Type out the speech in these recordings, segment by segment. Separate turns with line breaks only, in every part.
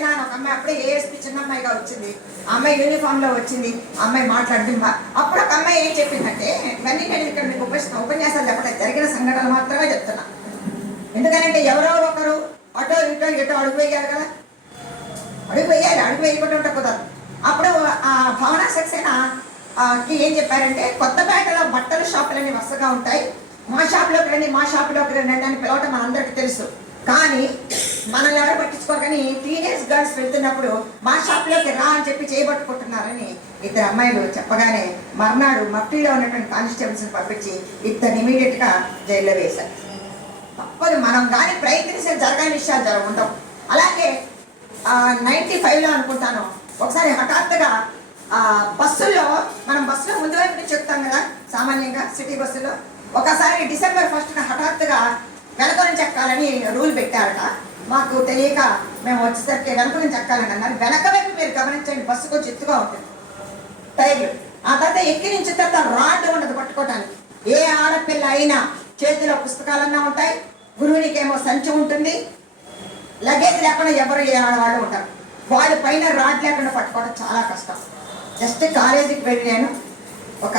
సక్సేనా ఒక అమ్మాయి అప్పుడే ఏఎస్పి చిన్న అమ్మాయిగా వచ్చింది. అమ్మాయి యూనిఫామ్లో వచ్చింది. అమ్మాయి మాట్లాడుతుంది. అప్పుడు ఒక అమ్మాయి ఏం చెప్పిందంటే ఇవన్నీ నేను ఇక్కడ మీకు ఉపన్యాసాలు చెప్పడం జరిగిన సంఘటనలు మాత్రమే చెప్తున్నా. ఎందుకంటే ఎవరో ఒకరు అటో ఇటో ఇటో అడుగు వేయాలి కదా. అడుగు వేయాలి అడుగు వేయకుండా కుదరదు. అప్పుడు ఆ భవన సక్సేనా కి ఏం చెప్పారంటే కొత్తపేటలో బట్టల షాపులన్నీ వరుసగా ఉంటాయి. మా షాప్లోకి రండి మా షాప్లోకి రండి అని పిలవటం మనందరికీ తెలుసు. కానీ మనల్ని ఎవరు పట్టించుకోరు కానీ టీనేజ్ గర్ల్స్ వెళ్తున్నప్పుడు మా షాప్లోకి రా అని చెప్పి చేయబట్టుకుంటున్నారని ఇద్దరు అమ్మాయిలు చెప్పగానే మర్నాడు మఫ్టీలో ఉన్నటువంటి కానిస్టేబుల్స్ని పంపించి ఇద్దరు ఇమీడియట్గా జైల్లో వేశారు. తప్పదు మనం కానీ ప్రయత్నిస్తే జరగని విషయాలు జరగ ఉండవు. అలాగే నైంటీ ఫైవ్లో అనుకుంటాను ఒకసారి హఠాత్తుగా బస్సుల్లో మనం బస్సులో ముందు వైపు నుంచి చెప్తాం కదా సామాన్యంగా సిటీ బస్సులో ఒకసారి డిసెంబర్ ఫస్ట్న హఠాత్తుగా వెనక నుంచి ఎక్కాలని రూల్ పెట్టారట. మాకు తెలియక మేము వచ్చేసరికి వెనక నుంచి ఎక్కాలని అన్నారు. వెనక వైపు మీరు గమనించండి బస్సు కొంచెం ఎత్తుగా ఉంటుంది. టైర్లు. ఆ తర్వాత ఎక్కి నుంచి తర్వాత రాడ్ ఉండదు పట్టుకోవటానికి ఏ ఆడపిల్ల అయినా చేతిలో పుస్తకాలన్నా ఉంటాయి గురువునికేమో సంచి ఉంటుంది. లగేజ్ లేకుండా ఎవరు ఏ ఆడవాళ్ళు ఉంటారు వాళ్ళ పైన రాడ్ లేకుండా పట్టుకోవడం చాలా కష్టం. జస్ట్ కాలేజీకి వెళ్ళి నేను ఒక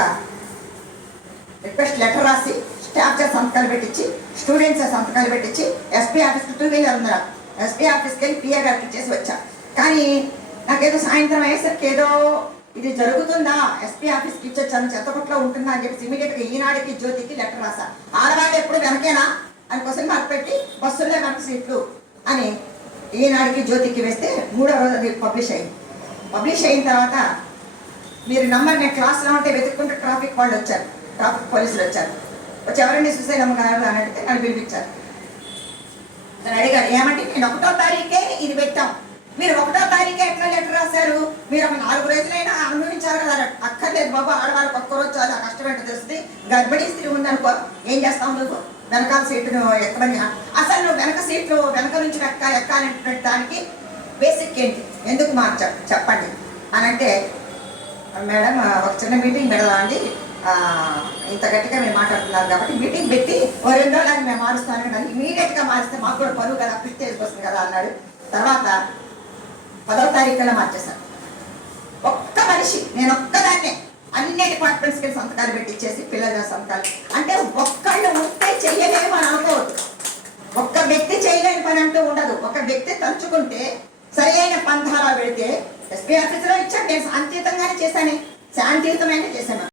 రిక్వెస్ట్ లెటర్ రాసి స్టాఫ్ చేత సంతకాలు పెట్టించి స్టూడెంట్స్ సంతకాలు పెట్టించి ఎస్పీ ఆఫీస్కి టూ వీలర్ ఉందా ఎస్పీ ఆఫీస్కి వెళ్ళి పిఏ గారికి ఇచ్చేసి వచ్చా. కానీ నాకేదో సాయంత్రం అయ్యేసరికి ఏదో ఇది జరుగుతుందా? ఎస్పీ ఆఫీస్కి ఇచ్చొచ్చాను చెత్తపట్లో ఉంటుందా అని చెప్పి ఇమీడియట్గా ఈనాడికి జ్యోతికి లెటర్ రాసా. ఆడవాళ్ళు ఎప్పుడు వెనకేనా? అని క్వశ్చన్ మార్క్ పెట్టి బస్సుల్లో వెనక సీట్లు అని ఈనాడికి జ్యోతికి వేస్తే మూడో రోజు అది పబ్లిష్ అయింది. పబ్లిష్ అయిన తర్వాత మీరు నంబర్ నేను క్లాస్లో ఉంటే వెతుక్కుంటూ ట్రాఫిక్ వాళ్ళు వచ్చారు. ట్రాఫిక్ పోలీసులు వచ్చారు. వచ్చి ఎవరండి సుశైలమ్మ గారు అని అడిగితే నన్ను పిలిపించారు. నేను అడిగాను ఏమంటే నేను ఒకటో తారీఖే ఇది పెట్టాం. మీరు ఒకటో తారీఖే ఎట్లా లెటర్ రాశారు? మీరు ఒక నాలుగు రోజులైనా అనుభవించారు కదా అక్కర్లేదు బాబు ఆడవాళ్ళకి ఒక్కరోజు రోజు చాలా ఏంటో తెలుస్తుంది. గర్భిణీ స్త్రీ ఉందనుకో ఏం చేస్తావు నువ్వు? వెనకాల సీటును ఎక్కమని అసలు నువ్వు వెనక సీట్లు వెనక నుంచి ఎక్క ఎక్కాలంటే దానికి బేసిక్ ఏంటి? ఎందుకు మార్చారు చెప్పండి. అని అంటే మేడం ఒక చిన్న మీటింగ్ పెడదామండి. ఇంత గట్టిగా మేము మాట్లాడుతున్నారు కాబట్టి మీటింగ్ పెట్టి ఓ రెండు రోజులకి మేము మారుస్తాను కానీ ఇమీడియట్గా మారిస్తే మాకు కూడా పరువు కదా ప్రిస్టేజ్ వస్తుంది కదా అన్నాడు. తర్వాత పదవ తారీఖులో మార్చేశాను ఒక్క మనిషి నేను ఒక్కదాన్నే అన్ని డిపార్ట్మెంట్స్కి సంతకాలు పెట్టించేసి పిల్లల సంతకాలు. అంటే ఒక్కళ్ళు ఉంటే చెయ్యలేము అని అనుకోవద్దు. ఒక్క వ్యక్తి చేయలేని పని అంటూ ఉండదు. ఒక వ్యక్తి తలుచుకుంటే సరి అయిన పంథాలా పెడితే ఎస్పీ ఆఫీసులో ఇచ్చాను నేను శాంతియుతంగానే చేశాను. శాంతియుతమైన చేశాను.